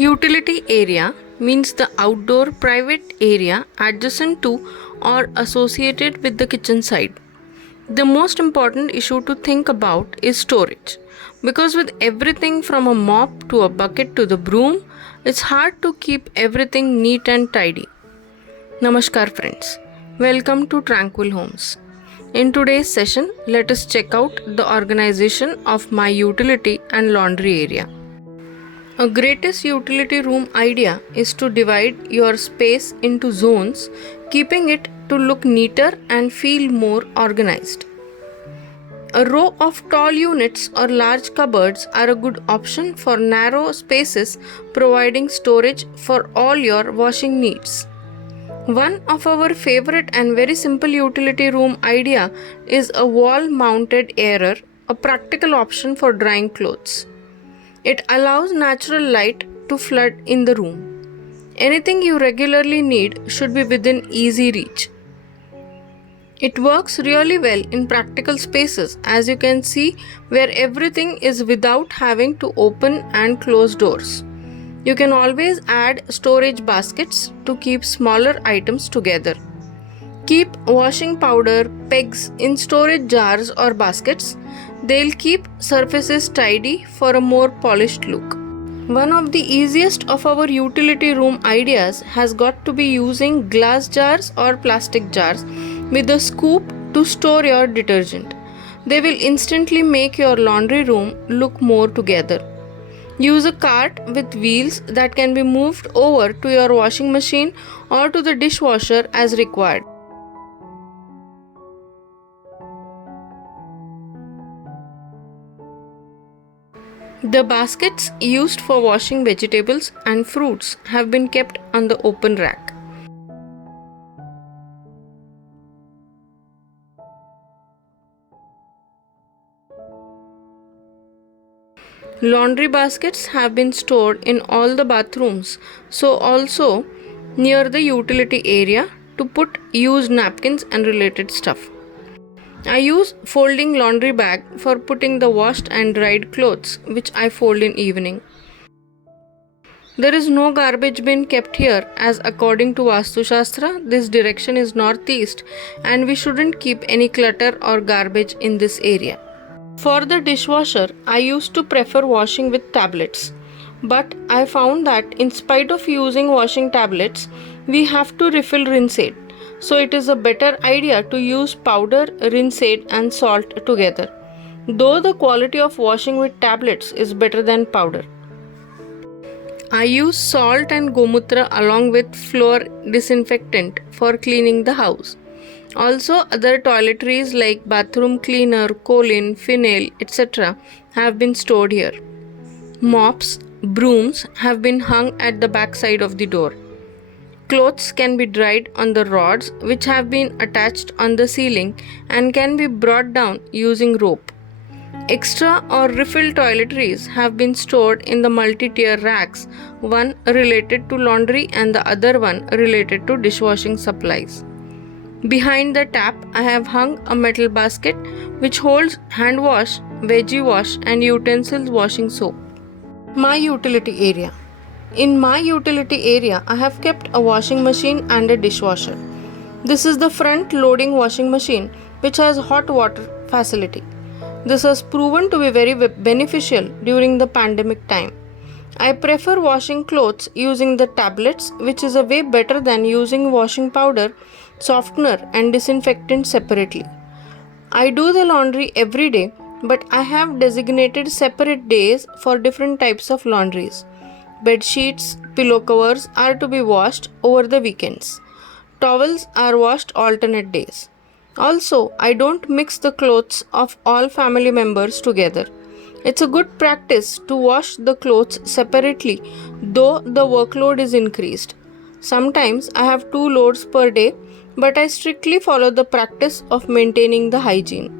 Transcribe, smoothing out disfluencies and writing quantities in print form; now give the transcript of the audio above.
Utility area means the outdoor private area adjacent to or associated with the kitchen side. The most important issue to think about is storage, because with everything from a mop to a bucket to the broom, it's hard to keep everything neat and tidy. Namaskar friends, welcome to Tranquil Homes. In today's session, let us check out the organization of my utility and laundry area. A greatest utility room idea is to divide your space into zones, keeping it to look neater and feel more organized. A row of tall units or large cupboards are a good option for narrow spaces, providing storage for all your washing needs. One of our favorite and very simple utility room idea is a wall-mounted airer, a practical option for drying clothes. It allows natural light to flood in the room. Anything you regularly need should be within easy reach. It works really well in practical spaces, as you can see, where everything is without having to open and close doors. You can always add storage baskets to keep smaller items together. Keep washing powder pegs in storage jars or baskets. They'll keep surfaces tidy for a more polished look. One of the easiest of our utility room ideas has got to be using glass jars or plastic jars with a scoop to store your detergent. They will instantly make your laundry room look more together. Use a cart with wheels that can be moved over to your washing machine or to the dishwasher as required. The baskets used for washing vegetables and fruits have been kept on the open rack. Laundry baskets have been stored in all the bathrooms, so also near the utility area to put used napkins and related stuff. I use folding laundry bag for putting the washed and dried clothes, which I fold in evening. There is no garbage bin kept here, as according to Vastu Shastra, this direction is northeast and we shouldn't keep any clutter or garbage in this area. For the dishwasher, I used to prefer washing with tablets, but I found that in spite of using washing tablets, we have to refill rinse aid. So it is a better idea to use powder, rinse aid and salt together, though the quality of washing with tablets is better than powder. I use salt and gomutra along with floor disinfectant for cleaning the house. Also, other toiletries like bathroom cleaner, colin, phenyl, etc. have been stored here. Mops, brooms have been hung at the back side of the door. Clothes can be dried on the rods which have been attached on the ceiling and can be brought down using rope. Extra or refill toiletries have been stored in the multi-tier racks, one related to laundry and the other one related to dishwashing supplies. Behind the tap, I have hung a metal basket which holds hand wash, veggie wash and utensils washing soap. My utility area. In my utility area, I have kept a washing machine and a dishwasher. This is the front loading washing machine which has hot water facility. This has proven to be very beneficial during the pandemic time. I prefer washing clothes using the tablets, which is a way better than using washing powder, softener and disinfectant separately. I do the laundry every day, but I have designated separate days for different types of laundries. Bed sheets, pillow covers are to be washed over the weekends. Towels are washed alternate days. Also, I don't mix the clothes of all family members together. It's a good practice to wash the clothes separately, though the workload is increased. Sometimes I have 2 loads per day, but I strictly follow the practice of maintaining the hygiene.